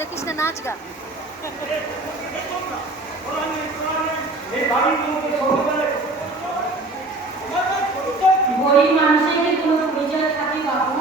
দেখিস না নাচ গা গরিব মানুষের কি কোনো পরিচয় থাকে বাবু?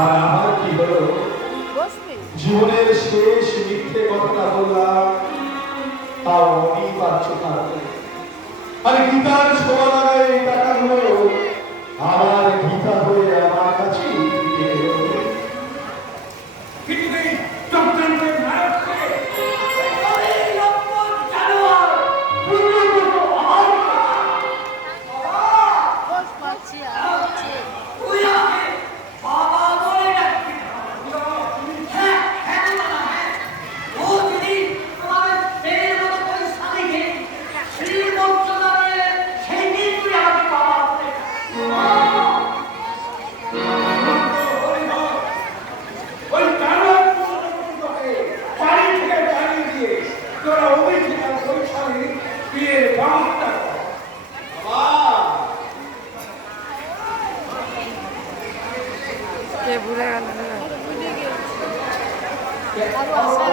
আর আমার কি হলো? বসবি? জীবনের শেষ মিথ্যে কথাটা বললাম, তাও অনিবার্য কারণে। আর গীতার ছোঁয়া লাগায় এই টাকাগুলো আমার গীতা হয়ে আমার কাছে বস পাচ্ছি আসছি। আরো আছে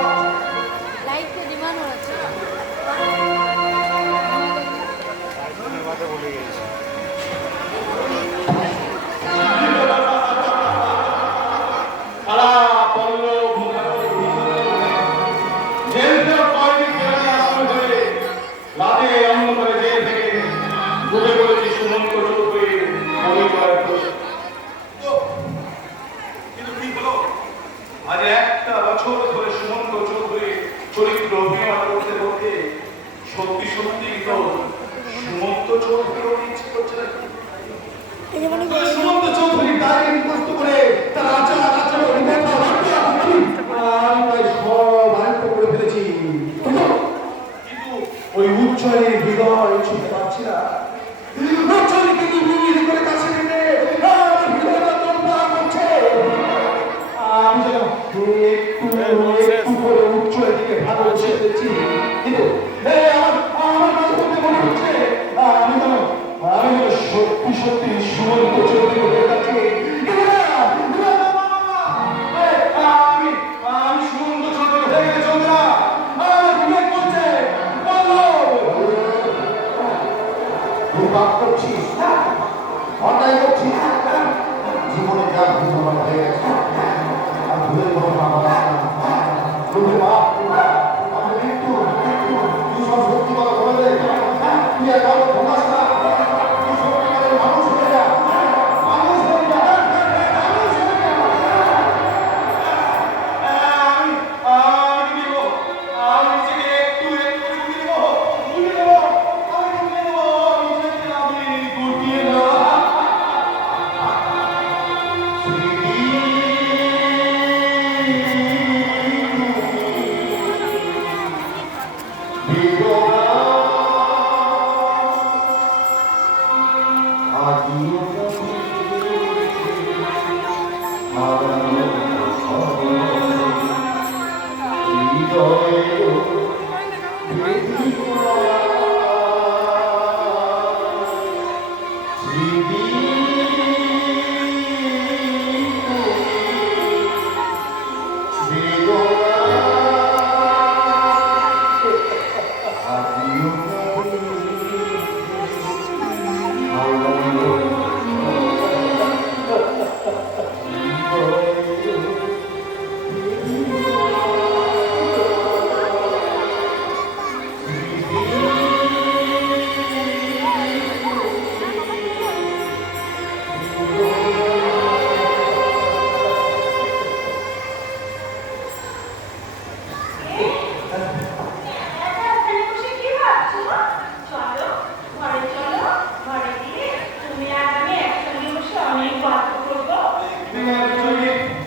লাইটে ডিমান্ড হচ্ছে। আজ একটা বছর ধরে সুমন্ত চৌধুরী চরিত্র অভিনয় করতে করতে সত্যি সত্যি তো সুমন্ত চৌধুরীর ইচ্ছে করছে না। সুমন্ত চৌধুরী তাই মুক্ত করে তার আচার আচরণ আমি সব আয়ত্ত করে ফেলেছি, কিন্তু ওই উচ্চারণের হৃদয় ছুঁতে পারছি না। উচ্চারণকে নিয়ে করে কাছে নিতে আমার হৃদয়টা তোমরা করছে। আমি যেন একটু করে উচ্চের দিকে ভালোবেসে ফেলছি, কিন্তু আমার কথা বলতে মনে হচ্ছে আমি যেন সত্যি সত্যি সুমন্ত চৌধুরী হয়ে যাচ্ছি। আমি সুমন্ত চৌধুরী হয়ে গেলে চলবে না। আমার বিবেক বলছে করছিস অন্যায় করছিস, জীবনে যা ভুল হয়ে গেছে আর ভুলের কোনো মামলা তুই সব সত্যি কথা বলে দে, তুই আর কারো প্রকাশ না, তুই সত্যিকারের মানুষ হয়ে যা, মানুষ হয়ে যা। আমি দিব, আমি নিজেকে একটু একটু বুঝে দেবো, আমি বুঝে দেবো, নিজেকে আমি গুটিয়ে দেবো।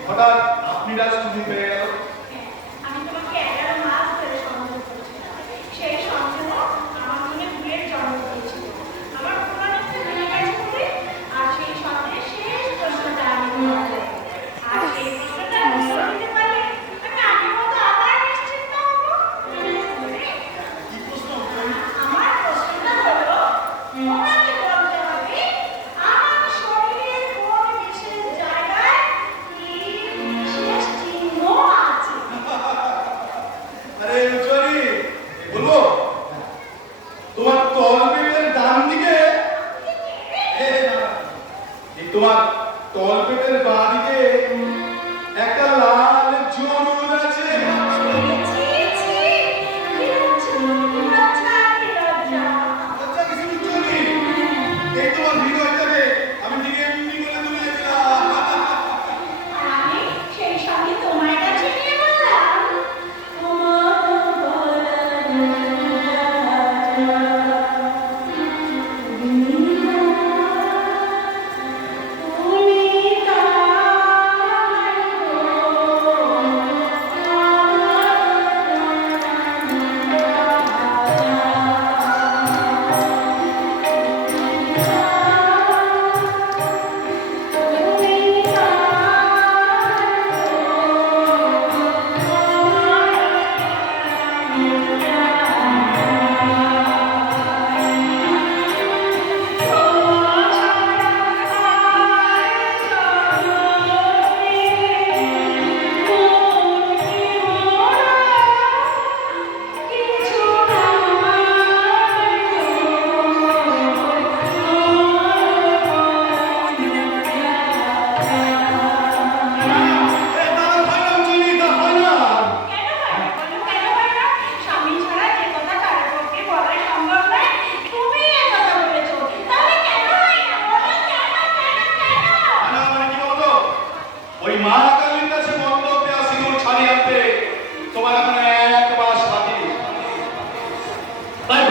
হঠাৎ আপনি রাজনীতি পেয়ে গেল। আমি তোমাকে 11 মাস ধরে সন্দেহ করছিলাম। সেই সন্দেহ আমার মনে ভুলের জন্ম দিয়েছিল। আমার প্রমাণিত হয়ে গেছে বলে আর সেই সন্দেহের শেষ প্রশ্নটা আমি করতে, আর সেই প্রশ্নটা উত্তর দিতে পারলে আমি আগের মতো আবার নিশ্চিন্ত হবো। কি প্রশ্ন? আমার প্রশ্নটা হলো, তোমাকে বলতে হবে আমার শরীরের কোন বিশেষ জায়গায় কি একটা লাল জরুর আছে। লজ্জা কিছু বুঝছো নি? এই তোমার হৃদয়টাকে আমি ঠিক এমনি করে তুলেছিলাম। আমি সেই সঙ্গে তোমার কাছে নিয়ে বললাম, তাই